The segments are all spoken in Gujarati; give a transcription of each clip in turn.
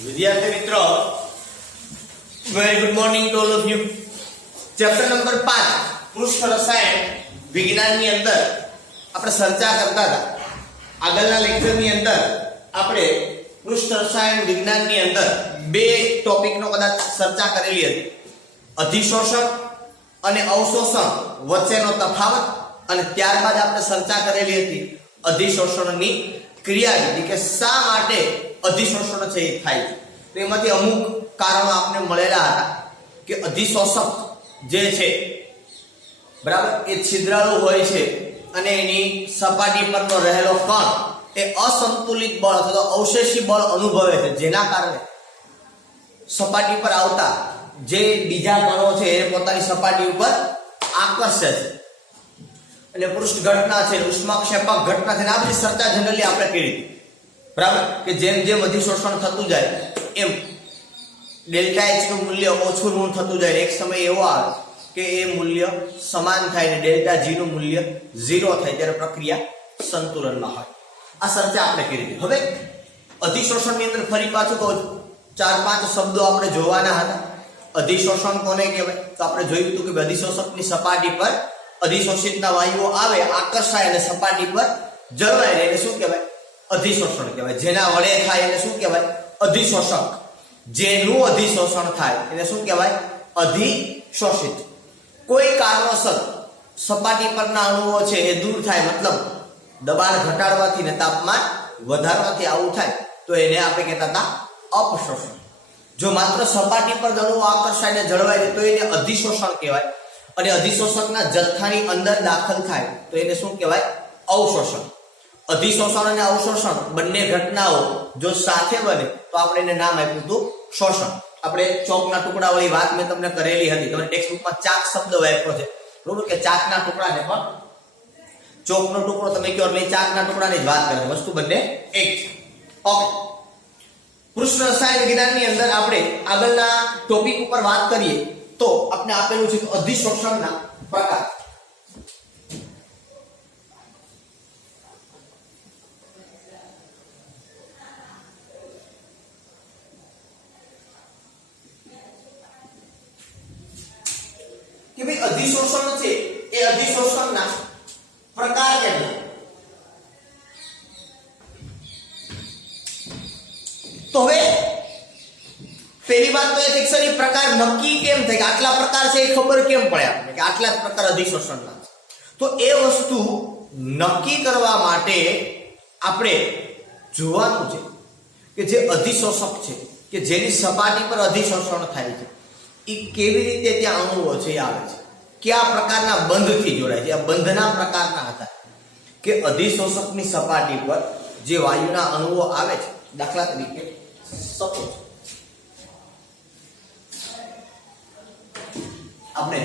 વિદ્યાર્થી મિત્રો, very good morning to all of you. Chapter number 5 પૃષ્ઠ રસાયણ વિજ્ઞાનની અંદર આપણે ચર્ચા કરતા હતા. આગળના લેક્ચરની અંદર આપણે પૃષ્ઠ રસાયણ વિજ્ઞાનની અંદર બે ટોપિકનો કદાચ ચર્ચા કરેલી હતી. અધિશોષણ અને અવશોષણ વચ્ચેનો તફાવત, અને ત્યારબાદ આપણે ચર્ચા કરેલી હતી અધિશોષણની ક્રિયાવિધિ, કે શા માટે અધિશોષણ છે એ થાય છે. તો એમાંથી અમુક કારણો આપણે મળેલા હતા કે અધિશોષક જે છે બરાબર એ છિદ્રાળુ હોય છે અને એની સપાટી પરનો રહેલો કણ એ અસંતુલિત બળ અથવા અવશેષી બળ અનુભવે છે, જેના કારણે સપાટી પર આવતા જે બીજા કણો છે એ પોતાની સપાટી ઉપર આકર્ષે છે. એટલે પૃષ્ઠ ઘટના છે, ઉષ્માક્ષેપક ઘટના છે, આ બધી ચર્ચા જનરલી આપણે કરી બરાબર, કે જેમ જેમ અધિશોષણ થતું જાય એમ ડેલ્ટા એચ નું મૂલ્ય ઓછું ઋણ થતું જાય. એક સમય એવો આવે કે એ મૂલ્ય સમાન થાય ને ડેલ્ટા જી નું મૂલ્ય 0 થાય, ત્યારે પ્રક્રિયા સંતુલનમાં હોય. આ ચર્ચા આપણે કરી હતી. હવે અધિશોષણની અંદર ફરી પાછું કહું છું, 4-5 શબ્દો આપણે જોવાના હતા. અધિશોષણ કોને કહેવાય? તો આપણે જોયું હતું કે અધિશોષકની સપાટી પર અધિશોષિતના વાયુઓ આવે, આકર્ષાય અને સપાટી પર જળવાય રહે, એને શું કહેવાય? અધિશોષણ કહેવાય. જેના વડે થાય એને શું કહેવાય? અધિશોષક. જેનું અધિશોષણ થાય એને શું કહેવાય? અધિશોષિત. કોઈ કારણોસર સપાટી પરના અણુઓ છે એ દૂર થાય, મતલબ દબાણ ઘટાડવાથી ને તાપમાન વધારવાથી આવું થાય, તો એને આપણે કહેતા હતા અપશોષણ. જો માત્ર સપાટી પર અણુઓ આકર્ષાય ને જળવાય તો એને અધિશોષણ કહેવાય. અને અધિશોષકના જથ્થાની અંદર દાખલ થાય તો એને શું કહેવાય? અવશોષણ. અધિશોષણ અને અવશોષણ બંને ઘટનાઓ જો સાથે બને તો આપણે એને નામ આપ્યું હતું શોષણ. આપણે ચોકના ટુકડા વાળી વાત મેં તમને કરેલી હતી. તમે ટેક્સ્ટબુકમાં ચાક શબ્દ વાપર્યો છે બરોબર, કે ચાકના ટુકડાને પણ ચોકનો ટુકડો તમે કહો એટલે ચાકના ટુકડાની જ વાત કરે, વસ્તુ બંને એક છે. ઓકે, પૃષ્ઠ રસાયણ વિજ્ઞાનની અંદર આપણે આગળના ટોપિક ઉપર વાત કરીએ તો આપણે આપેલું છે કે અધિશોષણના પ્રકાર. કે ભાઈ અધિશોષણ છે એ અધિશોષણના પ્રકાર કેટલા? તો હવે પહેલી વાત તો એ છે કે પ્રકાર નક્કી કેમ થાય, કે આટલા પ્રકાર છે એ ખબર કેમ પડે આપણને કે આટલા જ પ્રકાર અધિશોષણના છે? તો એ વસ્તુ નક્કી કરવા માટે આપણે જોવાનું છે કે જે અધિશોષક છે કે જેની સપાટી પર અધિશોષણ થાય છે એ કેવી રીતે ત્યાં અણુઓ છે આવે છે, કયા પ્રકારના બંધથી જોડાય છે. આ બંધના પ્રકારના હતા કે અધિશોષકની સપાટી પર જે વાયુના અણુઓ આવે છે, દાખલા તરીકે સપોઝ આપણે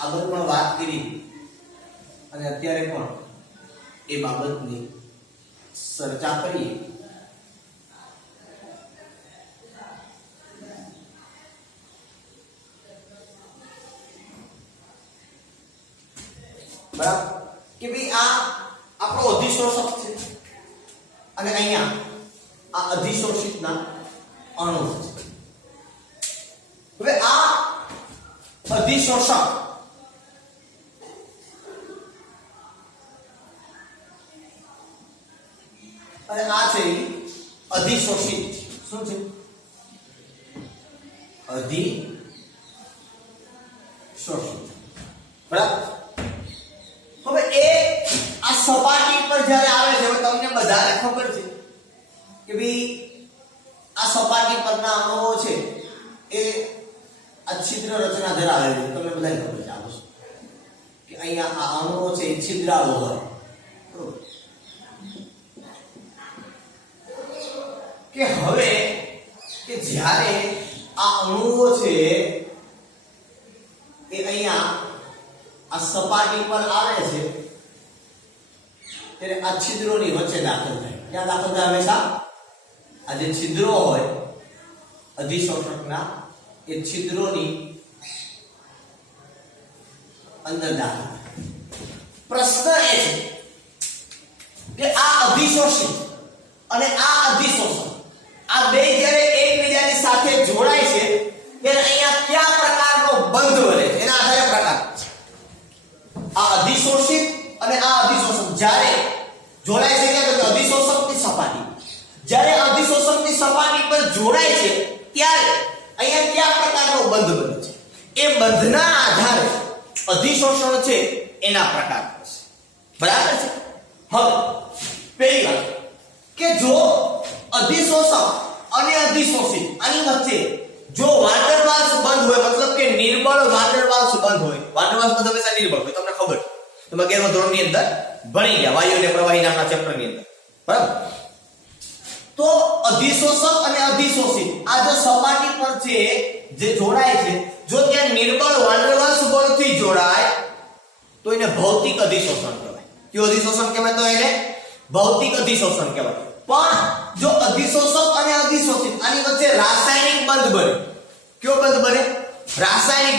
આગળ પણ વાત કરી અને અત્યારે પણ એ બાબતની ચર્ચા કરીએ. બરાબર, કે ભાઈ આ આપણો અધિશોષક છે અને અહીંયા આ અધિશોષિતના અણુ છે. હવે આ અધિશોષક અને આ છે અધિશોષિત. શું છે? અધિશોષિત. બરાબર. હવે એ આ સપાટી પર જ્યારે આવે છે, હવે તમને બધાને ખબર છે કે ભાઈ આ સપાટી પરના અણુઓ છે એ આ છિદ્ર રચના ધરાવે છે. તમને બધાને ખબર છે આ વસ્તુ કે અહીંયા આ અણુઓ છે એ છિદ્રાળુ હોય બરોબર. કે હવે કે જ્યારે આ અણુઓ છે એ અહીંયા આ સપાટી પર આવે છે ત્યારે આ છિદ્રોની વચ્ચે દાખલ થાય. ક્યાં દાખલ થાય? હંમેશા આ જે છિદ્રો હોય અધિશોષકના એ છિદ્રોની અંદર દાખલ થાય. પ્રશ્ન એ છે કે આ અધિશોષિત અને આ અધિશોષક, આ બે જ્યારે અધિશોષકની સપાટી પર જોડાય છે ત્યારે અહીંયા કયા પ્રકારનો બંધ બને છે એ બંધના આધારે અધિશોષણ છે એના પ્રકાર થશે બરાબર છે હવે પહેલી વાત કે જો અધિશોષક અને અધિશોષિત આની વચ્ચે જો વાંડરવાલ્સ બંધ હોય મતલબ કે નિર્બળ વાંડરવાલ્સ બંધ હોય વાંડરવાલ્સ બંધ હંમેશા નિર્બળ હોય તમને ખબર છે તમે 11મા ધોરણની અંદર ભણી ગયા વાયુ અને પ્રવાહી નામના ચેપ્ટરની અંદર બરાબર તો અધિશોષક અને અધિશોષિત આ જો સપાટી પર છે જે જોડાય છે જો ત્યાં નિર્બળ વાંડરવાલ્સ બળથી જોડાય તો એને ભૌતિક અધિશોષણ કહેવાય કયું અધિશોષણ કહેવાય તો એને ભૌતિક અધિશોષણ કહેવાય પણ જો અધિશોષક અને અધિશોષિત આની વચ્ચે રાસાયણિક બંધ બને કયો બંધ બને રાસાયણિક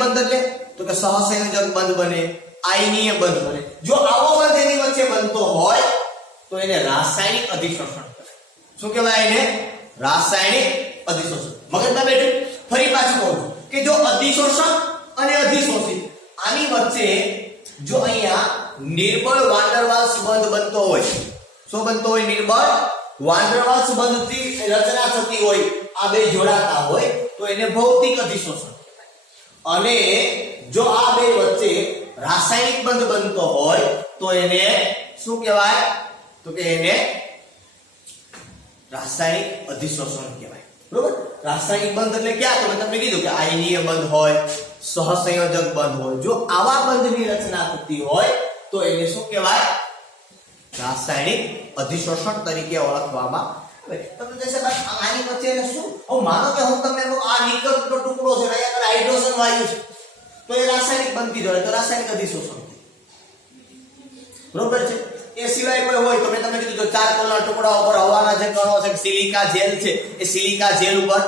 બંધ એટલે તો કે સહસંયોજક બંધ બને આયનીય બંધ બને જો આવો બંધ એની વચ્ચે બનતો હોય તો એને રાસાયણિક અધિશોષણ કહેવાય શું કહેવાય એને રાસાયણિક અધિશોષણ મગજમાં બેઠું ફરી પાછું કહું છું કે જો અધિશોષક અને અધિશોષિત આની વચ્ચે જો અહીંયા નિર્બળ વાંડરવાલ્સ બંધ બનતો હોય શું બનતો હોય નિર્બળ વાંડરવાલ્સ બંધથી રચના થતી હોય આ બે જોડાતા હોય તો એને ભૌતિક અધિશોષણ અને જો આ બે વચ્ચે રાસાયણિક બંધ બનતો હોય તો એને શું કહેવાય તો કે એને રાસાયણિક અધિશોષણ કહેવાય બરોબર રાસાયણિક બંધ એટલે ક્યાં તો મેં તમને કીધું કે આયનીય બંધ હોય સહસંયોજક બંધ હોય જો આવા બંધની રચના થતી હોય તો એને શું કહેવાય રાસાયણિક અધિશોષણ તરીકે ઓળખવામાં આવે તમને જશે આની વચ્ચે એને શું હું માનો કે હું તમને આ નિકલનો ટુકડો છે ને અહીંયા હાઇડ્રોજન વાયુ છે તો એ રાસાયણિક બનતી હોય તો રાસાયણિક અધિશોષણ બરોબર છે એ સિવાય કોઈ હોય તો મેં તમને કીધું જો ચારકોલના ટુકડા ઉપર હવાના જે કણો છે સિલિકા જેલ છે એ સિલિકા જેલ ઉપર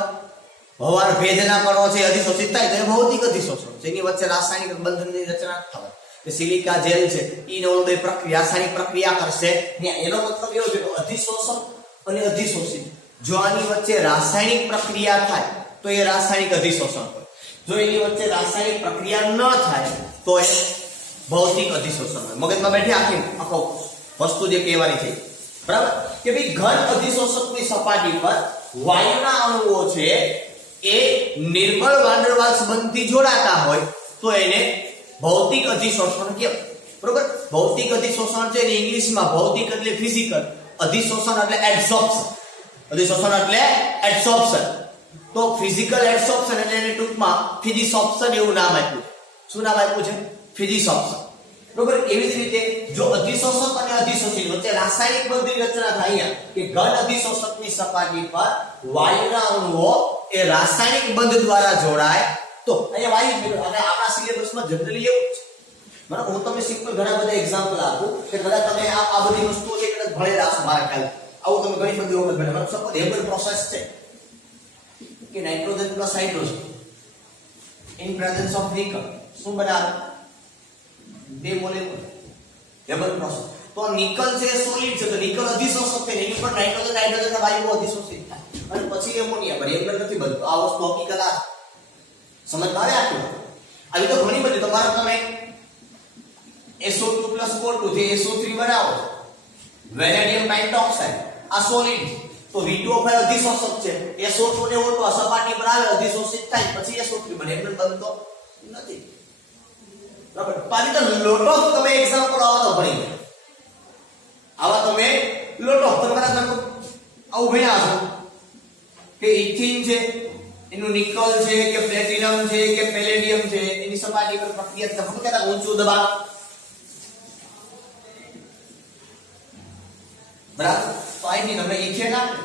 હવાના ભેજના કણો છે અધિશોષિત થાય તો એ ભૌતિક અધિશોષણ છે એની વચ્ચે રાસાયણિક બંધનની રચના થાય કે સિલિકા જેલ છે ઈનો બે પ્રક્રિયા રાસાયણિક પ્રક્રિયા કરશે ને એનો મતલબ એવો છે કે અધિશોષક અને અધિશોષિત જો આની વચ્ચે રાસાયણિક પ્રક્રિયા થાય તો એ રાસાયણિક અધિશોષણ હોય જો એની વચ્ચે રાસાયણિક પ્રક્રિયા ન થાય તો એ ભૌતિક અધિશોષણ હોય મગજમાં બેઠી આખો વસ્તુ જે કહેવાની છે બરાબર કે ભાઈ ઘન અધિશોષકની સપાટી પર વાયુના અણુઓ છે એ નિર્બળ વાંડરવાલ્સ બંધથી જોડાતા હોય તો એને ભૌતિક અધિશોષણ કહેવાય બરોબર ભૌતિક અધિશોષણ છે ઇંગ્લિશમાં ભૌતિક એટલે ફિઝિકલ અધિશોષણ એટલે એડસોર્પ્શન અધિશોષણ એટલે એડસોર્પ્શન તો ફિઝિકલ એડસોર્પ્શન એટલે એને ટૂંકમાં ફિઝિસોર્પ્શન એવું નામ આપ્યું શું નામ આપ્યું છે ફિઝિસોર્પ્શન બરોબર એવી જ રીતે જો અધિશોષક અને અધિશોષિત વચ્ચે રાસાયણિક બંધની રચના થાય કે ઘન અધિશોષકની સપાટી પર વાયુના અણુઓ એ રાસાયણિક બંધ દ્વારા જોડાય તો અહીંયા વાયુ અને આપણા સિલેબસમાં જનરલી એવું છે બરાબર હું તમને સિમ્પલ ઘણા બધા એક્ઝામ્પલ આપું કે કદાચ તમે આ બધી વસ્તુઓ છે કદાચ ભણેલા છો મારા ખ્યાલ આવું તમે ઘણી બધી વખત ભણેલા બરાબર સપોઝ હેબલ પ્રોસેસ છે કે nitrogen plus hydrogen in presence of nickel શું બનાવે બે મોલેક્યુલ હેબલ પ્રોસેસ તો નિકલ છે સોલિડ છે તો નિકલ અધિશોષક છે એની પર નાઇટ્રોજન હાઇડ્રોજનના વાયુઓ અધિશોષિત થાય અને પછી એમોનિયા બને એમ નથી બનતું આ વસ્તુ હકીકત આ સમજ આવે આટલું આવી તો ઘણી બધી તમારે તમે SO2 O2 થી SO3 બનાવો વેનેડિયમ પેન્ટોક્સાઇડ આ સોલિડ તો V2O5 અધિશોષક છે SO2 ને O2 આ સપાટી પર આવે અધિશોષિત થાય પછી SO3 બને એમ બનતો નથી બરાબર પાછી તો લોટ ઓફ તમે એક્ઝામ્પલ આવો તો ભણી ગયા આવા તમે લોટ ઓફ તમારા તમે આવું ભણ્યા છો કે ઇથિન છે એનું નિકલ છે કે પ્લેટિનમ છે કે પેલેડિયમ છે એની સપાટી પર પ્રક્રિયા થતું કે ઊંચું દબાણ બરાબર તો આની તમને ઇથિન આપે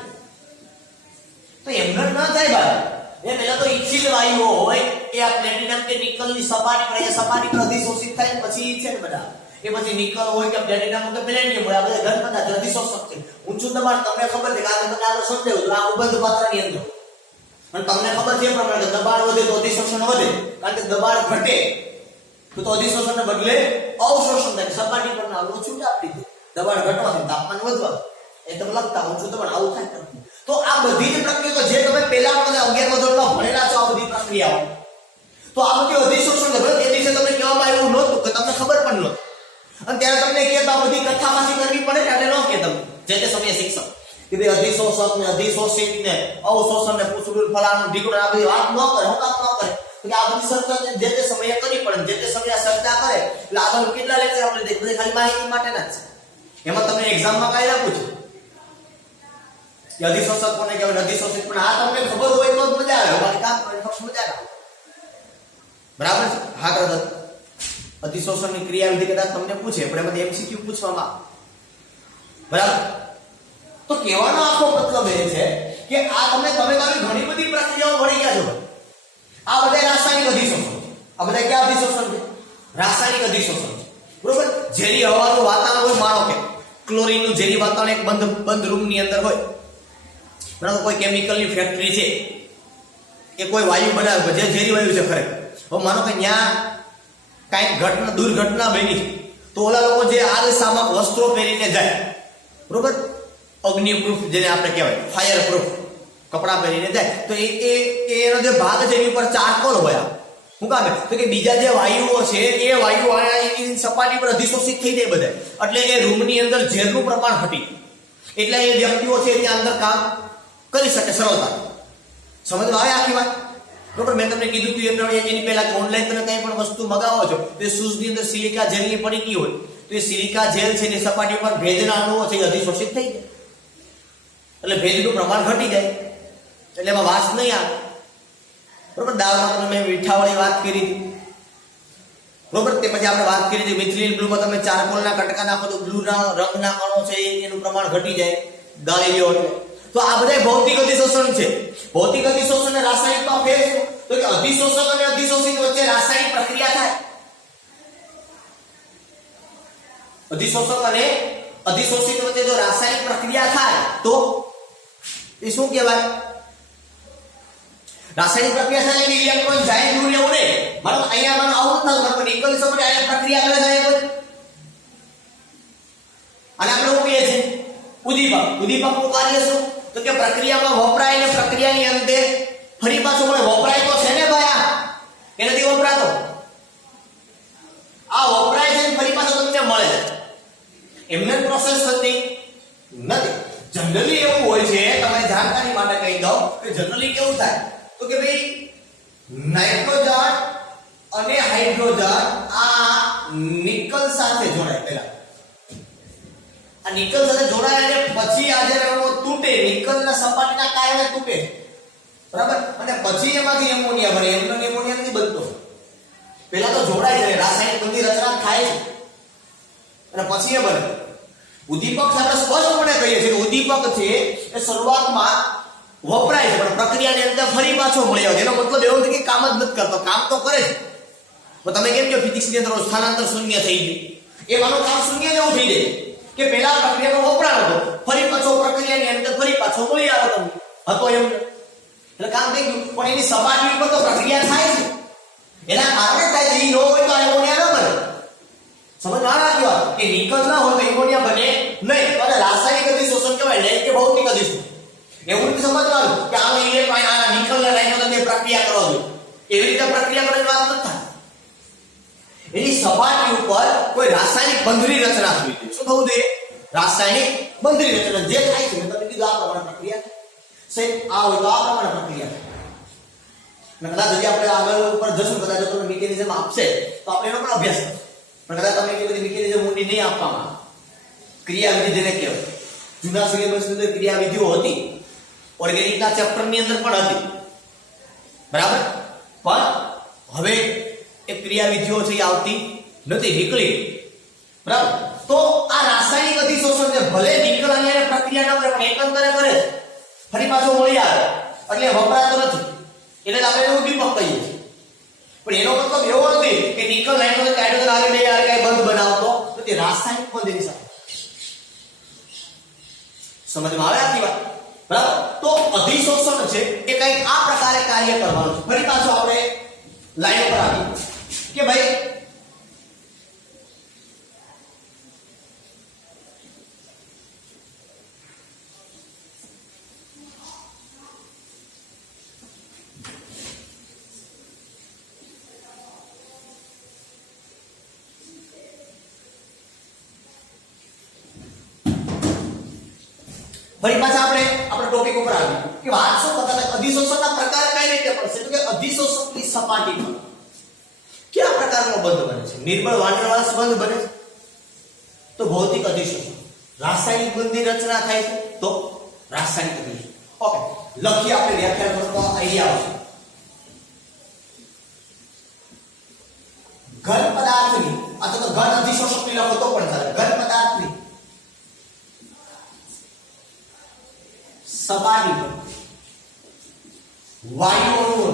તો એમને ન થાય ભાઈ એ પહેલા તો ઇથિન વાયુ હોય એ આ પ્લેટિનમ કે નિકલની સપાટી પર એ સપાટી પર અધિશોષિત થાય પછી ઇથિન બનાવે એ પછી નિકલ હોય કે પ્લેટિનમ કે પેલેડિયમ હોય આ બધા ઘન પદાર્થ અધિશોષક છે ઊંચું દબાણ તમને ખબર છે કે આ તમને આગળ સમજાવ્યું તો આ ઉબંધ પાત્રની અંદર અને તમને ખબર છે એ પ્રમાણે દબાણ વધે તો અધિશોષણ વધે કારણ કે દબાણ ઘટે તો અધિશોષણને બદલે અવશોષણ થાય સપાટી પર ના ઓછું આપી દે દબાણ ઘટવાથી તાપમાન વધવા એ તમે લખતા ઊંચું દબાણ આવું થાય તો આ બધી જ પ્રક્રિયાઓ જે તમે પહેલા મને 11મા ધોરણમાં ભણેલા છો આ બધી પ્રક્રિયાઓ તો આ બધી અધિશોષણ છે એ દિવસે તમને કહેવામાં આવ્યું નહોતું કે તમને ખબર પણ નહોતી અને ત્યારે તમને કહેતા બધી કથામાંથી કરવી પડે ને એટલે ન કે તમને જે તે સમયે શિક્ષક કે ભાઈ અધિશોષક ને અધિશોષિત ને અવશોષણ ને પૂછડું ફલાણું ઢીકડું આ બધી વાત ન કરે, હું કામ ન કરે તો કે આ બધી ચર્ચા જે તે સમયે કરી પડે, જે તે સમયે ચર્ચા કરે એટલે આગળ કેટલા લેક્ચર આપણે દેખીએ ખાલી માહિતી માટેના જ છે. એમાં તમને એક્ઝામમાં કાઈ આપું છે કે અધિશોષક કોને કહેવાય, અધિશોષિત, પણ આ તમને ખબર હોય તો જ મજા આવે, બાકી કામ કરે તો મજા ના આવે. બરાબર છે? હા તો અધિશોષણની ક્રિયાવિધિ કદાચ તમને પૂછે પણ એમાં એમસીક્યુ પૂછવામાં આવે. બરાબર? તો કહેવાનો આખો મતલબ એ છે કે આ તમે ઘણી બધી પ્રક્રિયાઓ ભણી ગયા છો. આ બધા રાસાયણિક અધિશોષણ છે. આ બધા ક્યાં અધિશોષણ છે? રાસાયણિક અધિશોષણ છે. બરોબર? ઝેરી હવાનું વાતાવરણ હોય, માનો કે ક્લોરીનનું ઝેરી વાતાવરણ એક બંધ રૂમની અંદર હોય. બરાબર? કોઈ કેમિકલની ફેક્ટરી છે કે કોઈ વાયુ બનાવે જે ઝેરી વાયુ છે ખરેખર. હવે માનો કે ત્યાં કાંઈક દુર્ઘટના બની છે તો ઓલા લોકો જે આગ વસ્ત્રો પહેરીને જાય, બરોબર, અગ્નિપ્રૂફ જેને આપણે કહેવાય ફાયર પ્રૂફ કપડા પહેરીને જાય તો એનો જે ભાગ છે એની ઉપર ચારકોલ હોય. શું કામ? તો કે બીજા જે વાયુઓ છે એ વાયુ એની સપાટી પર અધિશોષિત થઈ જાય બધા, એટલે એ રૂમની અંદર ઝેરનું પ્રમાણ ઘટી, એટલે એ વ્યક્તિઓ છે ત્યાં અંદર કામ કરી શકે સરળતા. સમજમાં આવે આખી વાત? બરોબર? મેં તમને કીધું હતું એ પ્રમાણે એની પહેલા કે ઓનલાઈન તમે કંઈ પણ વસ્તુ મગાવો છો તો શૂઝની અંદર સિલિકા જેલની પડીકી હોય તો એ સિલિકા જેલ છે એની સપાટી પર ભેજના અણુઓ છે એ અધિશોષિત થઈ જાય, એટલે ભેજનું પ્રમાણ ઘટી જાય, એટલે એમાં વાસ નહીં આવે. બરોબર? દાળમાં તમે મીઠાવાળી વાત કરી હતી, બરોબર? તે પછી આપણે વાત કરી હતી મિથિલિન બ્લુમાં તમે ચારકોલના કટકા નાખો તો બ્લુના રંગના કણો છે એનું પ્રમાણ ઘટી જાય, ગાળી લ્યો એટલે. તો આ બધા ભૌતિક અધિશોષણ છે. ભૌતિક અધિશોષણ અને રાસાયણિકમાં ફેર છે તો કે અધિશોષક અને અધિશોષિત વચ્ચે રાસાયણિક પ્રક્રિયા થાય. અધિશોષક અને અધિશોષિત વચ્ચે જો રાસાયણિક પ્રક્રિયા થાય તો એ શું કહેવાય? રાસાયણિક પ્રક્રિયા થાય એટલે ઇલેક્ટ્રોન જાય દૂર એવું નહીં. માનો અહીંયા માનો આવું થતું પણ નિકલ સમય આ પ્રક્રિયા કરે જાય કોઈ અને આપણે શું કહીએ છીએ ઉદ્દીપક. ઉદ્દીપકનું કાર્ય શું? તો કે પ્રક્રિયામાં વપરાય ને પ્રક્રિયાની અંતે ફરી પાછું મળે. વપરાય તો છે ને ભાઈ, કે નથી વપરાતો? આ વપરાય છે ને ફરી પાછું તમને મળે છે. એમને પ્રોસેસ થતી નથી. જનરલી એવું હોય છે, તમે જાણકારી માટે કહી દઉં કે જનરલી કેવું થાય તો કે ભાઈ નાઇટ્રોજન અને હાઇડ્રોજન આ નિકલ સાથે જોડાય. પહેલા આ નિકલ સાથે જોડાય અને પછી આ જે તૂટે, નિકલના સપાટીના કારણે તૂટે, બરાબર, અને પછી એમાંથી એમોનિયા બને. એમોનિયા નથી બનતો, પહેલા તો જોડાય છે, રાસાયણિક બધી રચના થાય છે અને પછી એ બને. ઉદ્દીપક આપણે સ્પષ્ટપણે કહીએ છીએ કે ઉદ્દીપક છે એ શરૂઆતમાં વપરાય છે પણ પ્રક્રિયાની અંદર ફરી પાછો મળી આવે. એનો મતલબ એવો નથી કે કામ જ નથી કરતો, કામ તો કરે છે. તો તમે કેમ કે ફિઝિક્સની અંદર સ્થાનાંતર શૂન્ય થઈ ગયું, એ માનું કામ શૂન્ય જેવું થઈ જાય કે પહેલા પ્રક્રિયાનો વપરાય હતો, ફરી પાછો પ્રક્રિયાની અંદર ફરી પાછો મળી આવે તમને હતો એમ, એટલે કામ થઈ ગયું. પણ એની સપાટી ઉપર તો પ્રક્રિયા થાય છે, એના કારણે થાય છે. એ ન હોય તો એમોનિયા ન બને. સમજ આવી વાત કે નિકલ ના હોય તો એમોનિયા બને નહીં. અને રાસાયણિક અધિશોષણ કહેવાય નહીં કે ભૌતિક અધિશોષણ. એવું નથી સમજવાનું કે આનો ઇલેક્ટ્રોન આ નિકલ ને નાઇટ્રોજન પ્રક્રિયા કરવા જોઈએ, એવી રીતે પ્રક્રિયા કરવાની વાત નથી થાય. એની સપાટી ઉપર કોઈ રાસાયણિક બંધની રચના થવી જોઈએ. શું થવું જોઈએ? રાસાયણિક બંધની રચના. જે થાય છે મેં તમને કીધું આ પ્રમાણે પ્રક્રિયા છે. આ હોય તો આ પ્રમાણે પ્રક્રિયા છે. કદાચ હજી આપણે આગળ ઉપર જશું, કદાચ તમને મિકેનિઝમ આપશે તો આપણે એનો પણ અભ્યાસ કરશું. પણ કદાચ તમને એ બધી મિકેનિઝમ ઊંડી નહીં આપવામાં, ક્રિયાવિધિ જેને કહેવાય, જૂના સિલેબસની અંદર ક્રિયાવિધિઓ હતી, ઓર્ગેનિકના ચેપ્ટરની અંદર પણ હતી, બરાબર, પણ હવે એ ક્રિયાવિધિઓ છે એ આવતી નથી, નીકળી, બરાબર. તો આ રાસાયણિક અધિશોષણ છે, ભલે નિકલ અને પ્રક્રિયા ન કરે પણ એકંદરે કરે, ફરી પાછો મળી આવે એટલે વપરાતો નથી, એટલે આપણે એવું ઉદ્દીપક કહીએ છીએ. પણ એનો મતલબ એવો નથી કે નિકલ નાઇટ્રોજન હાઇડ્રોજન આરે બે આરે કઈ બંધ બનાવતો નથી, રાસાયણિક બંધ એની સાથે. સમજમાં આવે આખી વાત? બરાબર. તો અધિશોષણ છે એ કંઈક આ પ્રકારે કાર્ય કરવાનું છે. ફરી પાછો આપણે લાઈન પર આવીએ કે ભાઈ ફરી પાછા આપણે આપણા ટોપિક ઉપર આવીએ કે વાત શું કરતા હતા અધિશોષણના પ્રકાર કઈ રીતે પડશે તો કે અધિશોષકની સપાટી પર કયા પ્રકારનો બંધ બને છે નિર્બળ વાંદરવાસ બંધ બને છે તો ભૌતિક અધિશોષણ રાસાયણિક બંધની રચના થાય છે તો રાસાયણિક અધિશોષણ ઓકે લખીએ આપણે વ્યાખ્યાન કરતો આઈડિયા આવશે ઘન પદાર્થની અથવા તો ઘન અધિશોષકની લખો તો પણ ચાલે ઘન પદાર્થની સપાટી પર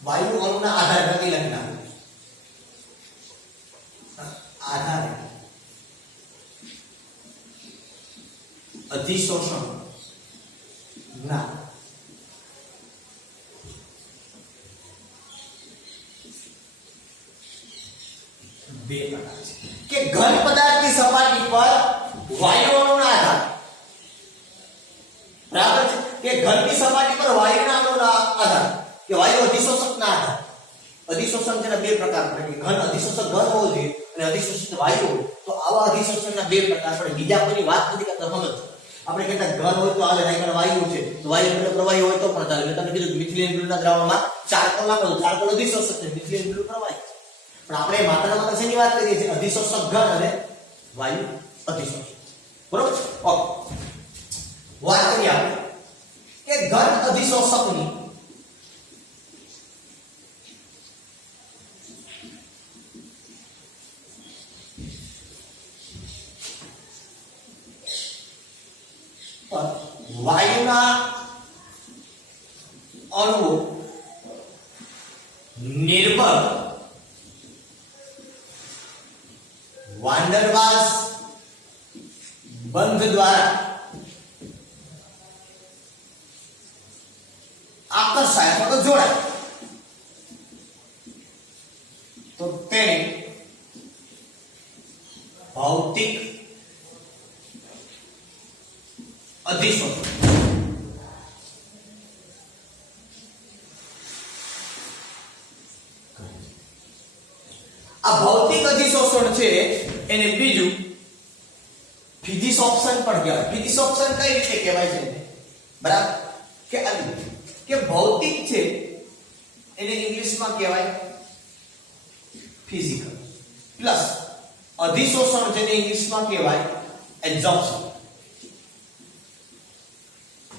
વાયુ અણુના આધાર પર લખી નાખો આધાર અધિશોષણ ના બે પ્રકાર છે કે ઘન પદાર્થની સપાટી પર વાયુ અણુના આધાર બરાબર છે કે ઘનની સપાટી પર વાયુના અણુના આધાર કે વાયુ અધિશોષકના આધાર અધિશોષણ છે બે પ્રકાર પડે કે ઘન અધિશોષક ઘન હોવો જોઈએ અને અધિશોષિત વાયુ હોય તો આવા અધિશોષણના બે પ્રકાર પડે બીજા કોઈની વાત નથી કરતા સમજ આપણે કહેતા ઘન હોય તો હાલે નહીં વાયુ છે તો વાયુ એટલે પ્રવાહી હોય તો પણ ચાલે મેં તમને કીધું મિથિલિન બ્લૂના દ્રાવણમાં ચારકોલ નાખો તો ચારકોલ અધિશોષક છે મિથિલિન બ્લુ પ્રવાહી પણ આપણે માત્ર શેની વાત કરીએ છીએ અધિશોષક ઘન અને વાયુ અધિશોષક બરોબર ઓકે વાત કરીએ આપણે કે ઘન અધિશોષકની વાયુના અણુઓ નિર્બળ વાંદરવાસ બંધ દ્વારા આકર્ષાય અથવા તો જોડાય તો તેને ભૌતિક અધિશોષણ આ ભૌતિક અધિશોષણ છે એને બીજું ફિઝિસોપ્શન પણ કહેવાય ફિઝિસોપ્શન કઈ રીતે કહેવાય છે બરાબર કે ભૌતિક છે એને ઇંગ્લિશમાં કહેવાય ફિઝિકલ પ્લસ અધિશોષણ જેને ઇંગ્લિશમાં કહેવાય એબ્ઝોર્પ્શન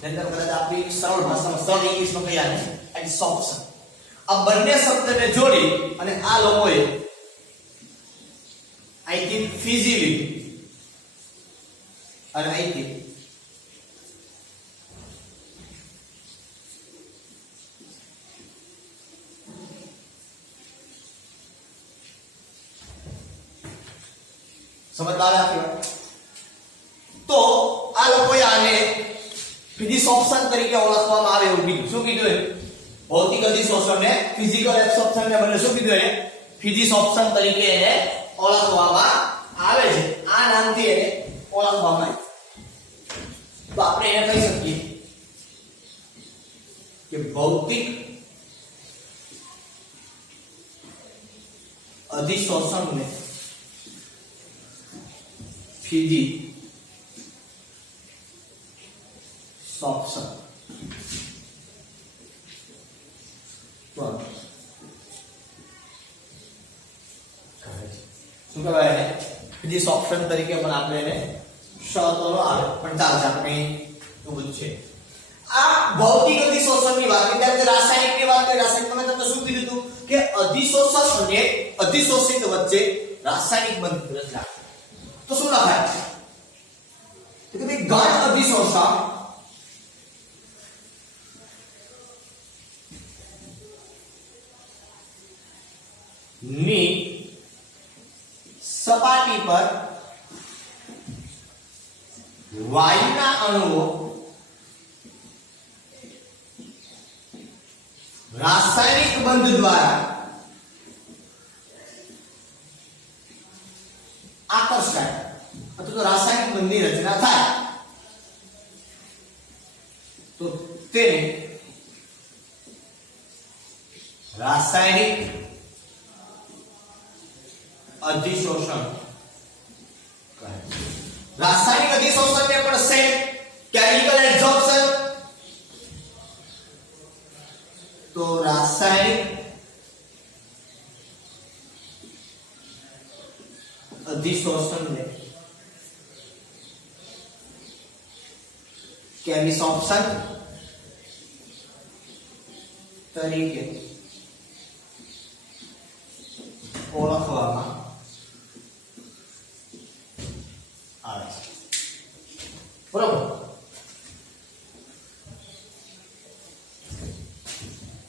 નંતર કદાચ આપણી સરળ ભાષામાં સરળ ઇંગ્લિશમાં કહીએ આને એબ્ઝોર્પ્શન આ બંને શબ્દને જોડી અને આ લોકોએ અહીંથી ફિઝિબિલિટી અને અહીંથી સમજદાર આપ્યો તો આ લોકોએ આને ફિઝિસોપ્શન તરીકે ઓળખવામાં આવે એવું કીધું શું કીધું ભૌતિક અધિશોષણ ને ફિઝિકલ એબ્સોર્પ્શન ને બંને શું કીધું એને ફિઝિસોપ્શન તરીકે એને ઓળખવામાં આવે છે આ નામથી એને ઓળખવામાં આવે તો આપણે એને કહી શકીએ કે ભૌતિક અધિશોષણને ફિઝિસોપ્શન શું કહેવાય એને ફિઝિસોપ્શન તરીકે પણ આપણે એને શબ્દનો આવે પણ ચાલશે આપણે એવું છે આ ભૌતિક અધિશોષણની વાત એટલે રાસાયણિકની વાત કરીએ રાસાયણિકમાં તમને શું કીધું હતું કે અધિશોષક અને અધિશોષિત વચ્ચે રાસાયણિક બંધ રચના તો શું લખાય તો કે ભાઈ ઘન અધિશોષક ની સપાટી પર વાયુના અણુઓ રાસાયણિક બંધ દ્વારા આકર્ષાય અથવા તો રાસાયણિક બંધની રચના થાય તો તેને રાસાયણિક અધિશોષણ કહે છે અધિશોષણને કેમિસોપ્શન તરીકે ઓળખવામાં આવે છે. બરોબર.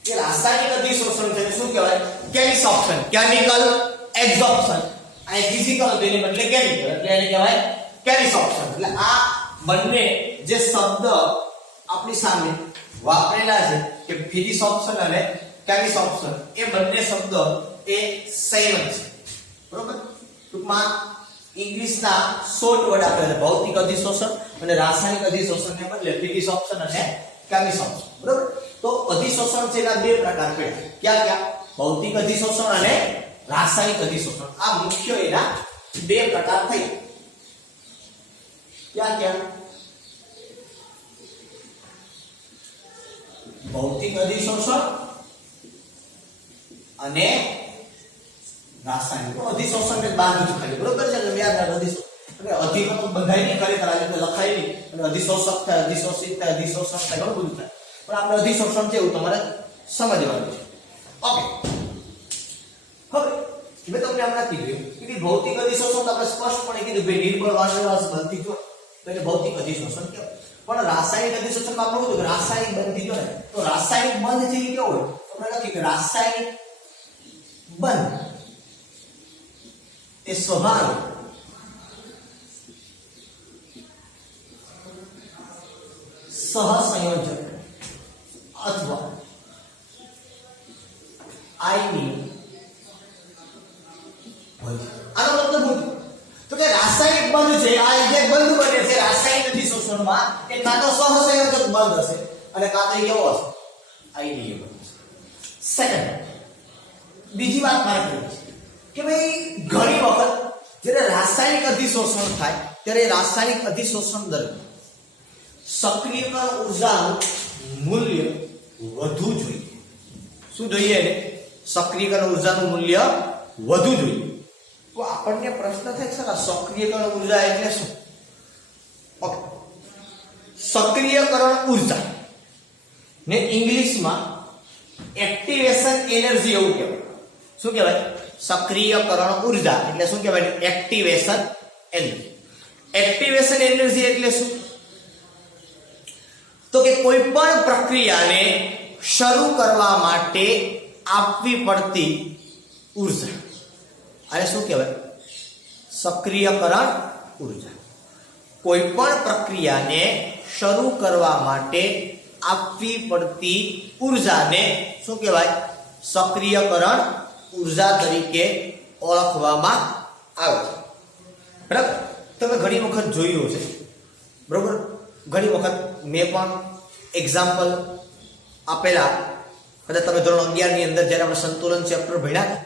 એ રાસાયણિક અધિશોષણ છે શું કહેવાય? કેમિસોપ્શન. Chemical absorption. આ ફિઝિકલ હતું એને બદલે કેમિકલ એટલે એને કહેવાય કેમિસોપ્શન. એટલે આ બંને જે શબ્દ આપણી સામે વાપરેલા છે કે ફિઝિસોપ્શન અને કેમિસોપ્શન એ બંને શબ્દ એ સેમ જ છે. બરોબર. ટૂંકમાં ઇંગ્લિશના શોર્ટ વર્ડ આપેલા ભૌતિક અધિશોષણ અને રાસાયણિક અધિશોષણને બદલે ફિઝિસોપ્શન અને કેમિસોપ્શન. બરોબર. તો અધિશોષણ છે એના બે પ્રકાર પડ્યા. ક્યાં ક્યાં? ભૌતિક અધિશોષણ અને રાસાયણિક અધિશોષણ. આ મુખ્ય એના બે પ્રકાર થઈ. ક્યાં ક્યાં? ભૌતિક અધિશોષણ અને રાસાયણિક અધિશોષણ ને બાંધું જ ખાલી. બરોબર છે? યાદ રાખો અધિશોષણ એટલે અધિકમ બંધાઈ નહીં ખરેખર આ રીતે લખાય નહીં અને અધિશોષક થાય, અધિશોષિત થાય, અધિશોષણ થાય, ઘણું બધું થાય. પણ આપણે અધિશોષણ છે એવું તમારે સમજવાનું છે. ઓકે. હવે મેં તમને હમણાં કીધું કે ભૌતિક અધિશોષણ તો આપણે સ્પષ્ટપણે કીધું ભાઈ નિર્બળ વાસરવાસ બનતી જો તો એને ભૌતિક અધિશોષણ કહેવાય. પણ રાસાયણિક અધિશોષણમાં આપણે કીધું રાસાયણિક બનતી જો ને તો રાસાયણિક બંધ છે એ કેવો હોય? આપણે લખીએ કે રાસાયણિક બંધ એ સ્વાભાવિક સહસંયોજક અથવા આયની હોય. આનો મતલબ શું? તો કે રાસાયણિક બંધ છે આ જે બંધ બને છે રાસાયણિક અધિશોષણમાં એ કાં તો સહસંયોજક બંધ હશે અને કાં તો કેવો હશે? આયનીય બંધ હશે. સેકન્ડ બીજી વાત મારે કહેવી છે કે ભાઈ ઘણી વખત જ્યારે રાસાયણિક અધિશોષણ થાય ત્યારે રાસાયણિક અધિશોષણ દરમિયાન સક્રિયકરણ ઉર્જાનું મૂલ્ય વધુ જોઈએ. શું જોઈએ? સક્રિયકરણ ઉર્જાનું મૂલ્ય વધુ જોઈએ. તો આપણને પ્રશ્ન થાય કે સર સક્રિયકરણ ઉર્જા એટલે શું? ઓકે. સક્રિયકરણ ઉર્જા ને ઇંગ્લિશમાં એક્ટિવેશન એનર્જી એવું કહેવાય. શું કહેવાય? સક્રિયકરણ ઉર્જા એટલે શું કહેવાય? Activation energy. એક્ટિવેશન એનર્જી એટલે શું? તો કે કોઈ પણ પ્રક્રિયાને શરૂ કરવા માટે આપવી પડતી ઉર્જા આને શું કહેવાય? સક્રિયકરણ ઉર્જા. કોઈ પણ પ્રક્રિયાને શરૂ કરવા માટે આપવી પડતી ઉર્જાને શું કહેવાય? સક્રિયકરણ ઉર્જા તરીકે ઓળખવામાં આવે છે. બરાબર. તમે ઘણી વખત જોયું છે. બરોબર. ઘણી વખત મેં પણ એક્ઝામ્પલ આપેલા. કદાચ તમે ધોરણ 11 ની અંદર જ્યારે આપણે સંતુલન ચેપ્ટર ભણ્યા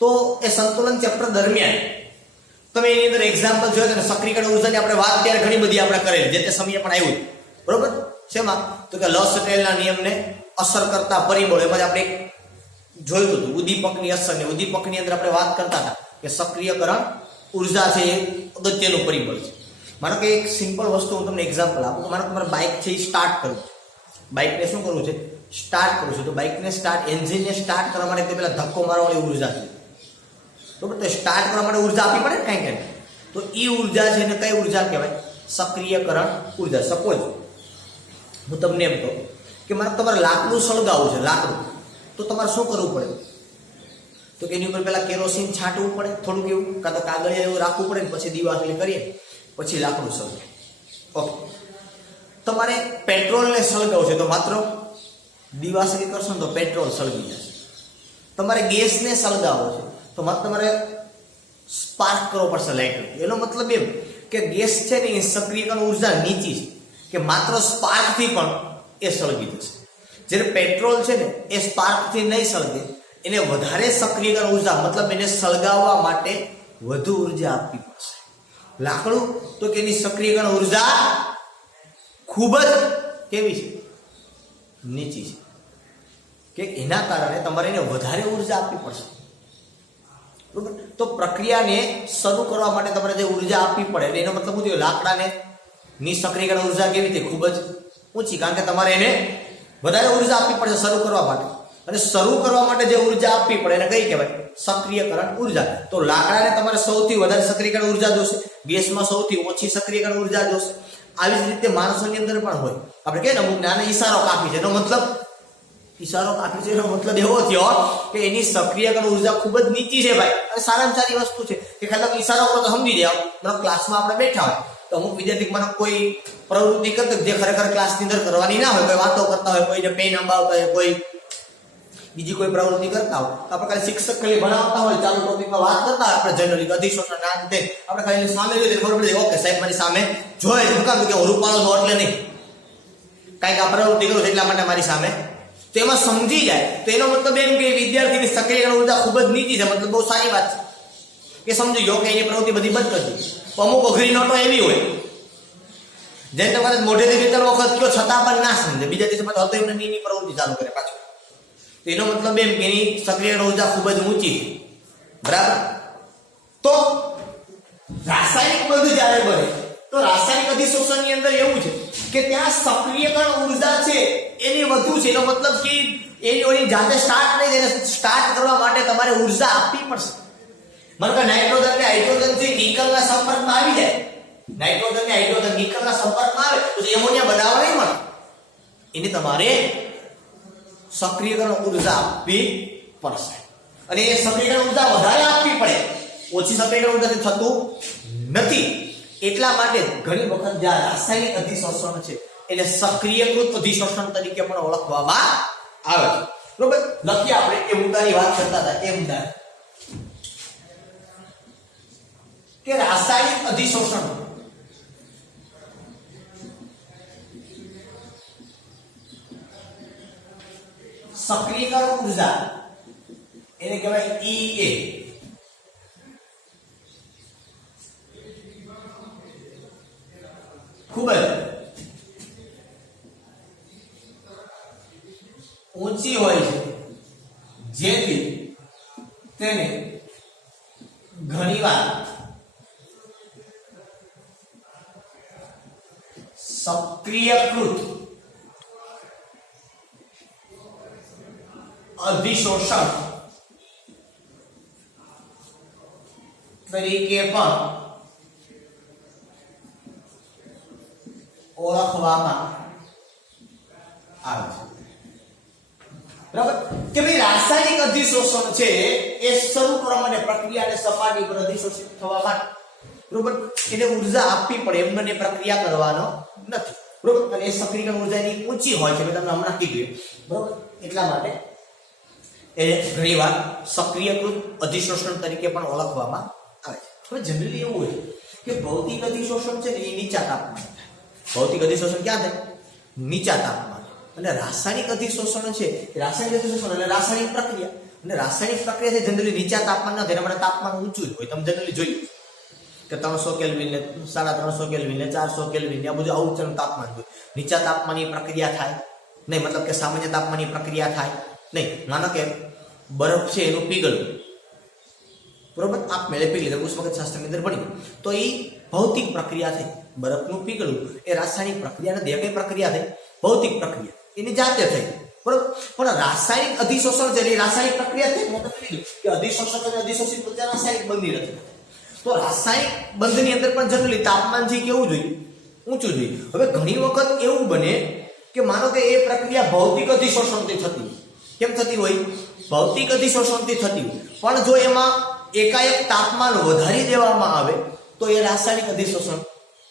તો એ સંતુલન ચેપ્ટર દરમિયાન તમે એની અંદર એક્ઝામ્પલ જોયો તો સક્રિયકરણ ઉર્જાની આપણે વાત ત્યારે ઘણી બધી આપણે કરેલી જે તે સમયે પણ આવ્યું. બરોબર. શેમાં? તો કે લસટેલના નિયમને અસર કરતા પરિબળો એમાં આપણે જોયું હતું ઉદ્દીપકની અસર ને ઉદ્દીપકની અંદર આપણે વાત કરતા હતા કે સક્રિયકરણ ઉર્જા છે એ અગત્યનું પરિબળ છે. માનો કે એક સિમ્પલ વસ્તુ હું તમને એક્ઝામ્પલ આપું. માનો તમારે બાઇક છે એ સ્ટાર્ટ કરવું છે. બાઇકને શું કરવું છે? સ્ટાર્ટ કરવું છે. તો બાઇકને સ્ટાર્ટ એન્જિનને સ્ટાર્ટ કરવા માટે તે પહેલા ધક્કો મારવાની ઉર્જા છે. બરોબર. તો સ્ટાર્ટ કરવા માટે ઉર્જા આપવી પડે ને કાંઈ કાંઈ. તો એ ઉર્જા છે એને કઈ ઉર્જા કહેવાય? સક્રિયકરણ ઉર્જા. સપોઝ હું તમને એમ કહું કે મારે તમારે લાકડું સળગાવવું છે. લાકડું તો તમારે શું કરવું પડે? તો કે એની ઉપર પહેલા કેરોસીન છાંટવું પડે થોડુંક એવું, કાં તો કાગળિયા એવું રાખવું પડે ને પછી દિવાસળી કરીએ પછી લાકડું સળગે. ઓકે. તમારે પેટ્રોલને સળગાવવું છે તો માત્ર દિવાસળી કરશો ને તો પેટ્રોલ સળગી જશે. તમારે ગેસને સળગાવવો છે તો માત્ર તમારે સ્પાર્ક કરવો પડશે લાઇટર. એનો મતલબ એમ કે ગેસ છે ને એ સક્રિયકરણ ઉર્જા નીચી છે કે માત્ર સ્પાર્કથી પણ એ સળગી જશે. જ્યારે પેટ્રોલ છે ને એ સ્પાર્કથી નહીં સળગે, એને વધારે સક્રિયકરણ ઉર્જા મતલબ એને સળગાવવા માટે વધુ ઉર્જા આપવી પડશે. લાકડું તો કે એની સક્રિયકરણ ઉર્જા ખૂબ જ કેવી છે? નીચી છે કે એના કારણે તમારે એને વધારે ઉર્જા આપવી પડશે. બરોબર. તો પ્રક્રિયાને શરૂ કરવા માટે તમારે જે ઉર્જા આપવી પડે એટલે એનો મતલબ શું થયો, લાકડાને નિષ્ક્રિયકરણ ઉર્જા કેવી રીતે ખૂબ જ ઊંચી, કારણ કે તમારે એને વધારે ઉર્જા આપવી પડે શરૂ કરવા માટે, અને શરૂ કરવા માટે જે ઉર્જા આપવી પડે એને કઈ કહેવાય, સક્રિયકરણ ઉર્જા. તો લાકડાને તમારે સૌથી વધારે સક્રિયકરણ ઉર્જા જોશે, ગેસમાં સૌથી ઓછી સક્રિયકરણ ઉર્જા જોશે. આવી જ રીતે માણસોની અંદર પણ હોય. આપણે કહીએ ને અમુક નાને ઈશારો કાપી છે, એનો મતલબ ઈશારો કાપી છે એનો મતલબ એવો થયો કે એની સક્રિયકરણ ઉર્જા ખૂબ જ નીચી છે ભાઈ. અને સારામાં સારી વસ્તુ છે કે ખાલી તમે ઈશારો કરો તો સમજી જાવ. મતલબ ક્લાસમાં આપણે બેઠા હોય તો અમુક વિદ્યાર્થી મને કોઈ પ્રવૃત્તિ કરતો જે ખરેખર ક્લાસની અંદર કરવાની ના હોય, કોઈ વાતો કરતા હોય, કોઈને પેન અંબાવતા હોય, કોઈ બીજી કોઈ પ્રવૃત્તિ કરતા હોય, તો આપણે ખાલી શિક્ષક ખાલી ભણાવતા હોય, ચાલુ ટોપિકમાં વાત કરતા હોય, આપણે જનરલી અધિશોષણ ના રીતે આપણે ખાલી સામે જોઈએ ખબર પડી ઓકે સાહેબ મારી સામે જોયે શું કામ કે હું રૂપાળો છું એટલે નહીં, કાંઈક આ પ્રવૃત્તિ કરું એટલા માટે મારી સામે, તો એમાં સમજી જાય. તો એનો મતલબ એમ કે વિદ્યાર્થીની સક્રિયકરણ ઉર્જા ખૂબ જ નીચી છે, મતલબ બહુ સારી વાત છે કે સમજી ગયો કે એની પ્રવૃત્તિ બધી બંધ કરી દીધી. અમુક અઘરી નોટો એવી હોય જેને તમારે મોઢેથી બે ત્રણ વખત કયો છતાં પણ ના સમજે, બીજા દિવસે પાછો હતો એમને એની પ્રવૃત્તિ ચાલુ કરે પાછું. તો એનો મતલબ એમ કે એની સક્રિયકરણ ઉર્જા ખૂબ જ ઊંચી છે. બરાબર. તો રાસાયણિક બંધ જ્યારે બને તો રાસાયણિક અધિશોષણની અંદર એવું છે કે ત્યાં સક્રિયકરણ ઉર્જા છે એની વધુ છે. એનો મતલબ કે એની જાતે સ્ટાર્ટ નહીં થાય, સ્ટાર્ટ કરવા માટે તમારે ઉર્જા આપવી પડશે. મને કે નાઇટ્રોજન ને હાઇડ્રોજન થી નિકલના સંપર્કમાં આવી જાય, નાઇટ્રોજન ને હાઇડ્રોજન નિકલના સંપર્કમાં આવે તો એમોનિયા બનાવવા નહીં મળે. એને તમારે સક્રિયકરણ ઉર્જા આપવી પડશે, અને એ સક્રિયકરણ ઉર્જા વધારે આપવી પડે, ઓછી સક્રિયકરણ ઉર્જાથી થતું નથી. એટલા માટે ઘણી વખત જે રાસાયણિક અધિશોષણ છે એને સક્રિયકૃત અધિશોષણ તરીકે પણ ઓળખવામાં આવે છે. બરોબર. લખીએ આપણે એ મુદ્દાની વાત કરતા હતા. એ મુદ્દા કે રાસાયણિક અધિશોષણ સક્રિયકરણ ઉર્જા એને કહેવાય EA. ખૂબ જ ઊંચી હોય છે, જેથી તેને ઘણીવાર સક્રિયકૃત અધિશોષણ તરીકે પણ ઓળખવામાં આવે છે. બરાબર. કે ભાઈ રાસાયણિક અધિશોષણ છે એ શરૂ કરવા માટે પ્રક્રિયાને સપાટી પર અધિશોષિત થવા માટે બરોબર એને ઉર્જા આપવી પડે, એમને પ્રક્રિયા કરવાનો નથી. બરોબર. અને એ સક્રિયકરણ ઉર્જા એની ઊંચી હોય છે, મેં તમને હમણાં કીધું. બરોબર. એટલા માટે એને ઘણીવાર સક્રિયકૃત અધિશોષણ તરીકે પણ ઓળખવામાં આવે છે. હવે જનરલી એવું હોય કે ભૌતિક અધિશોષણ છે ને એ નીચા તાપમાને થાય. ભૌતિક અધિશોષણ ક્યાં થાય? નીચા તાપમાને. અને રાસાયણિક અધિશોષણ છે રાસાયણિક અધિશોષણ એટલે રાસાયણિક પ્રક્રિયા, અને રાસાયણિક પ્રક્રિયા છે જનરલી નીચા તાપમાન ના થાય, એના માટે તાપમાન ઊંચું જ હોય. તમે જનરલી જોયું કે 300 કેલ્વિન ને 350 કેલ્વિન ને 400 કેલ્વિન ને આ બધું ઊંચું તાપમાન હોય. નીચા તાપમાનની પ્રક્રિયા થાય નહીં, મતલબ કે સામાન્ય તાપમાનની પ્રક્રિયા થાય નહીં. માનો કે બરફ છે એનું પીગળવું, બરોબર, આપમેળે પીગળી જાય, ઉષ્માગતશાસ્ત્રની અંદર ભણી તો એ ભૌતિક પ્રક્રિયા થઈ. બરફનું પીગળવું એ રાસાયણિક પ્રક્રિયા નથી. કઈ પ્રક્રિયા થઈ? ભૌતિક પ્રક્રિયા, એની જાતે થઈ. બરોબર. પણ રાસાયણિક અધિશોષણ છે એ રાસાયણિક પ્રક્રિયા થઈ. મેં કીધું કે અધિશોષક અને અધિશોષિત વચ્ચે રાસાયણિક બંધની રચના. તો રાસાયણિક બંધની અંદર પણ જનરલી તાપમાન છે કેવું જોઈએ? ઊંચું જોઈએ. હવે ઘણી વખત એવું બને કે માનો કે એ પ્રક્રિયા ભૌતિક અધિશોષણથી થતી. કેમ થતી હોય? ભૌતિક અધિશોષણથી થતી હોય. પણ જો એમાં એકાએક તાપમાન વધારી દેવામાં આવે તો એ રાસાયણિક અધિશોષણ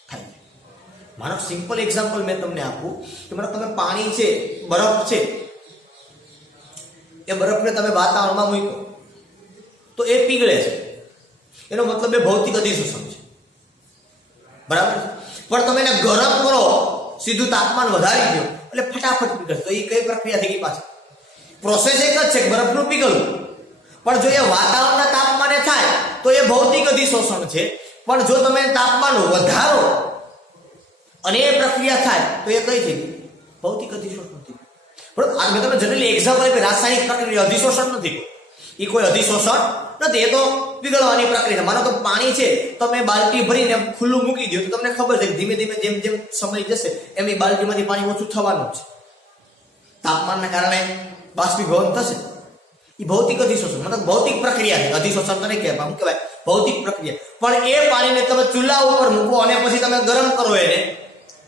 થાય. માનો સિમ્પલ એક્ઝામ્પલ મેં તમને આપું કે માનો તમે પાણી છે, બરફ છે, એ બરફને તમે વાતાવરણમાં મૂકો તો એ પીગળે છે, એનો મતલબ એ ભૌતિક અધિશોષણ છે. બરાબર. પણ તમે એને ગરમ કરો, સીધું તાપમાન વધારી દો એટલે ફટાફટ પીગળશે. તો એ કઈ પ્રક્રિયા થઈ ગઈ? પાછી પ્રોસેસ એક જ છે, બરફનું પીગળવું. પણ જો એ વાતાવરણના તાપમાને થાય તો એ ભૌતિક અધિશોષણ છે. પણ જો તમે તાપમાન વધારો અને એ પ્રક્રિયા થાય તો એ કઈ થઈ? ભૌતિક અધિશોષણ થઈ. બરાબર. આ મેં તમને જનરલી એક્ઝામ્પલ આપી. રાસાયણિક પ્રક્રિયા અધિશોષણ નથી, એ કોઈ અધિશોષણ નથી. એ તો પીગળવાની પ્રક્રિયા. માનો કે પાણી છે તમે બાલટી ભરીને ખુલ્લું મૂકી દો તો તમને ખબર છે કે ધીમે ધીમે જેમ જેમ સમય જશે એમ એ બાલટીમાંથી પાણી ઓછું થવાનું છે. તાપમાનના કારણે બાષ્પીભવન થશે. એ ભૌતિક અધિશોષણ મતલબ ભૌતિક પ્રક્રિયા છે. અધિશોષણ તો નહીં કહેવાય, શું કહેવાય? ભૌતિક પ્રક્રિયા. પણ એ પાણીને તમે ચૂલા ઉપર મૂકો અને પછી તમે ગરમ કરો એને,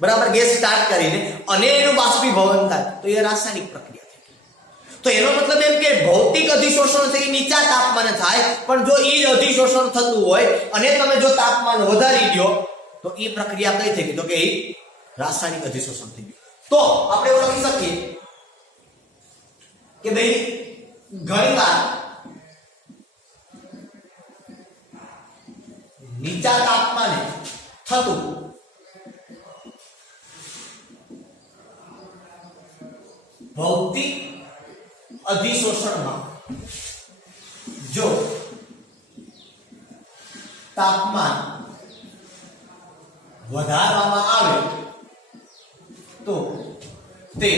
બરાબર, ગેસ સ્ટાર્ટ કરીને, અને એનું બાષ્પીભવન થાય તો એ રાસાયણિક પ્રક્રિયા થઈ. તો એનો મતલબ એમ કે ભૌતિક અધિશોષણ છે એ નીચા તાપમાને થાય, પણ જો એ અધિશોષણ થતું હોય અને તમે જો તાપમાન વધારી દો તો એ પ્રક્રિયા કઈ થઈ ગઈ? તો કે એ રાસાયણિક અધિશોષણ થઈ ગયું. તો આપણે એવું લખી શકીએ કે ભાઈ ઘણીવાર નીચા તાપમાને થતું ભૌતિક અધિશોષણમાં જો તાપમાન વધારવામાં આવે તો તે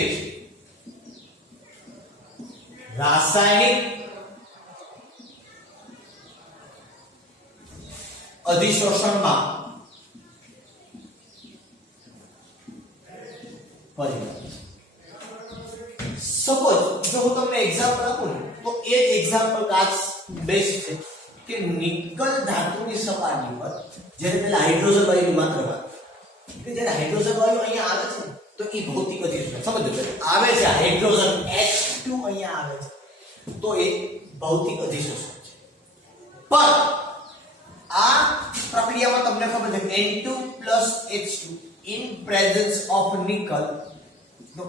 રાસાયણિક અધિશોષણમાં પરિણમે. સપોઝ જો હું તમને એક્ઝામ્પલ આપું ને તો એ જ એક્ઝામ્પલ આજ બેસ્ટ છે કે નિકલ ધાતુની સપાટી પર જ્યારે પેલા હાઇડ્રોજન વાયુની માત્રા વાત કે જ્યારે હાઇડ્રોજન વાયુ અહીંયા આવે છે તો એ ભૌતિક અધિશોષણ સમજો આવે છે. હાઇડ્રોજન H2 અહીંયા આવે છે તો એ ભૌતિક અધિશોષણ છે. પણ આ પ્રક્રિયામાં તમને ખબર છે N2 + H2 in presence of nickel નો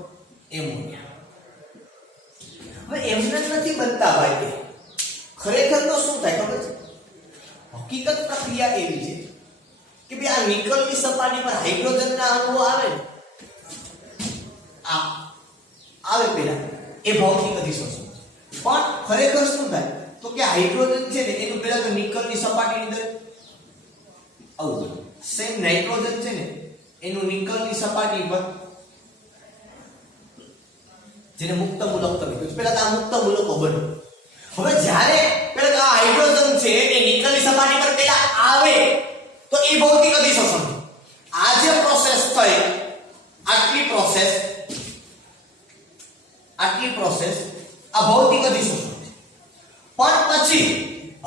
એમોનિયા. હવે એમને નથી બનતા ભાઈ. ખરેખર તો શું થાય ખબર છે? હકીકત પ્રક્રિયા એવી છે કે ભાઈ આ નિકલની સપાટી પર હાઇડ્રોજનના અણુઓ આવે ને, આ આવે પેલા એ ભૌતિક અધિશોષણ. પણ ખરેખર શું થાય તો કે હાઇડ્રોજન છે ને એનું પેલા તો નિકલની સપાટીની અંદર આવું સેમ નાઇટ્રોજન છે ને એનું નિકલની સપાટી પર જેને મુક્ત મૂલક તરીકે પેલા તો આ મુક્ત મૂલકો બને. હવે જ્યારે પેલા આ હાઇડ્રોજન છે એ નિકલની સપાટી પર પેલા આવે તો એ ભૌતિક અધિશોષણ. આ જે પ્રોસેસ થઈ આટલી પ્રોસેસ આ ભૌતિક અધિશોષણ છે. પણ પછી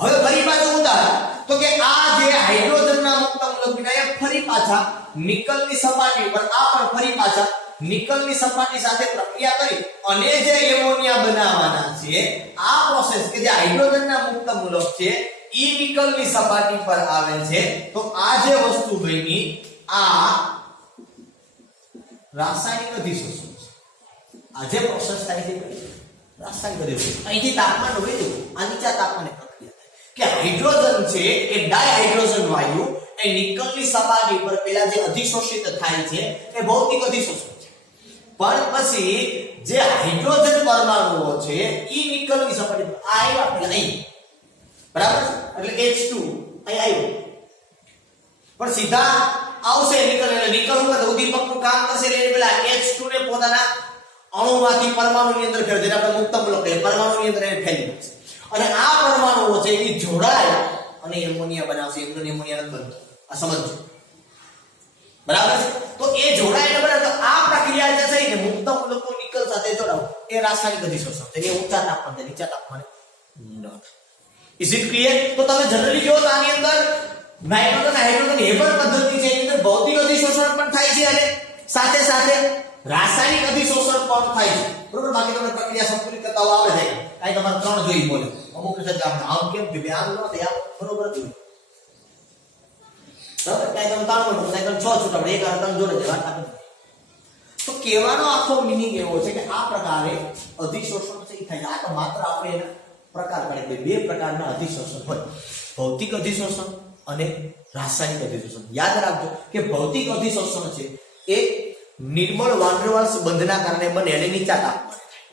હવે ફરી પાછું ઉદાહરણ તો કે આ જે હાઇડ્રોજનના મુક્ત મૂલક બન્યા એ ફરી પાછા નિકલની સપાટી પર આ પણ ફરી પાછા નિકલની સપાટી સાથે પ્રક્રિયા કરી અને જે એમોનિયા બનાવવાના છે આ પ્રોસેસ કે જે હાઇડ્રોજનના મુક્ત મૂલક છે ઈ નિકલની સપાટી પર આવે છે તો આ જે વસ્તુ બની આ રાસાયણિક અધિશોષણ છે. આ જે પ્રોસેસ થાય છે રાસાયણિક અધિશોષણ. અહીંથી તાપમાન વધ્યું આ નીચા તાપમાને પ્રક્રિયા થાય કે હાઇડ્રોજન છે કે ડાયહાઇડ્રોજન વાયુ એ નિકલની સપાટી પર પેલા જે અધિશોષિત થાય છે એ ભૌતિક અધિશોષણ. પણ પછી જે હાઇડ્રોજન પરમાણુઓ છે ઈ નિકલની સપાટી પર આવ્યા પેલા અહીં બરાબર એટલે H2 અહીં આવ્યો પણ સીધા આવશે નિકલ એટલે નિકલ ઉપર ઉદ્દીપકનું કામ કરશે એટલે પેલા H2 ને પોતાના અણુમાંથી પરમાણુની અંદર ફેરવે જેને આપણે મુક્ત મૂલક કહીએ પરમાણુની અંદર એને ફેરવી નાખશે અને આ પરમાણુઓ છે એ જોડાય અને એમોનિયા બનાવશે. એમનો એમોનિયા નથી બનતો. આ સમજો બરાબર છે. તો એ જોડાઈને બને તો આ પ્રક્રિયા જે થઈ ને મુક્ત મૂલકો નિકલ સાથે જોડાવ એ રાસાયણિક અધિશોષણ છે. એ ઊંચા તાપમાને નીચા તાપમાને ન થાય. Is it clear? તો તમે જનરલી જો તો આની અંદર નાઇટ્રોજન હાઇડ્રોજન હેબર પદ્ધતિ છે એની અંદર ભૌતિક અધિશોષણ પણ થાય છે અને સાથે સાથે રાસાયણિક અધિશોષણ પણ થાય છે. બરોબર? બાકી તમને પ્રક્રિયા સંતુલિત કરતા આવે છે કાઈ તમારે ત્રણ જોઈ બોલે અમુક ને આમ કેમ કે આમ ન થાય આમ બરોબર જ બરાબર. કાઈ તમે ત્રણ બોલો કાઈ તમે છ છૂટા એક આ ત્રણ જોડે છે વાત આપે. તો કહેવાનો આખો મીનિંગ એવો છે કે આ પ્રકારે અધિશોષણ છે એ થાય. આ તો માત્ર આપણે એના પ્રકાર પાડે બે પ્રકારના અધિશોષણ હોય ભૌતિક અધિશોષણ અને રાસાયણિક અધિશોષણ. યાદ રાખજો કે ભૌતિક અધિશોષણ છે એ નિર્મળ વાન ડેર વાલ્સ બંધના કારણે બને અને નીચા તાપમાને થાય.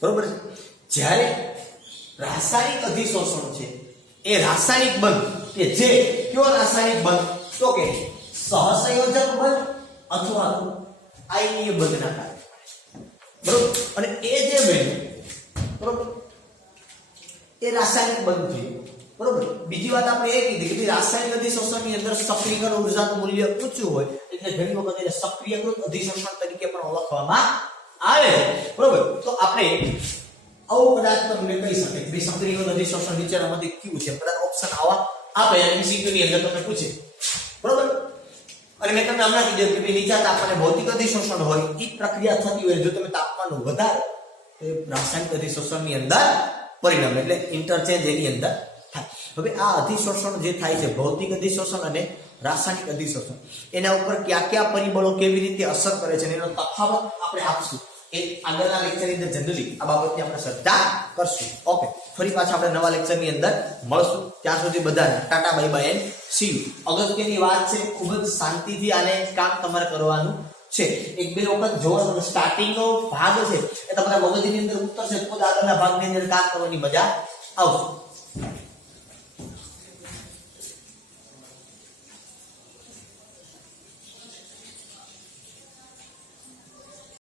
બરોબર છે. જ્યારે રાસાયણિક અધિશોષણ છે એ રાસાયણિક બંધ કે જે કયો રાસાયણિક બંધ તો કે સહસંયોજક બંધ અથવા તો આયનીય બંધના કારણે. બરોબર. અને એ જે બન્યું બરોબર એ રાસાયણિક બંધ થયું બરોબર. બીજી વાત આપણે એ કીધી કે રાસાયણિક અધિશોષણની અંદર સક્રિયકરણ ઉર્જાનું મૂલ્ય ઊંચું હોય એટલે ઘણી વખત એને સક્રિયકૃત અધિશોષણ તરીકે પણ ઓળખવામાં આવે છે. બરોબર. તો આપણે આવું કદાચ તમને કહી શકે કે સક્રિયકૃત અધિશોષણ નીચેનામાંથી કયું છે, કદાચ ઓપ્શન આવા આપે એમસીક્યુ ની અંદર તમને પૂછે. બરોબર. અને મેં તમને હમણાં કીધું કે નીચા તાપમાને ભૌતિક અધિશોષણ હોય એ પ્રક્રિયા થતી હોય જો તમે તાપમાન વધારો તો રાસાયણિક અધિશોષણની અંદર પરિણામ એટલે ઇન્ટરચેન્જ એની અંદર થાય. હવે આ અધિશોષણ જે થાય છે ભૌતિક અધિશોષણ અને રાસાયણિક અધિશોષણ એના ઉપર કયા કયા પરિબળો કેવી રીતે અસર કરે છે એનો તફાવત આપણે આપશું. એ આગળના લેક્ચરની અંદર જનરલી આ બાબતની આપણે ચર્ચા કરશું. ઓકે, ફરી પાછા આપણે નવા લેક્ચરની અંદર મળશું. ત્યાં સુધી બધાને Tata bye bye and C you. અગત્યની વાત છે ખૂબ જ શાંતિથી આને કામ તમારે કરવાનું છે. એક બે વખત જોવાનો સ્ટાર્ટિંગનો ભાગ છે એ તમારા મગજની અંદર ઉતરશે તો આગળના ભાગની અંદર કામ કરવાની મજા આવશે.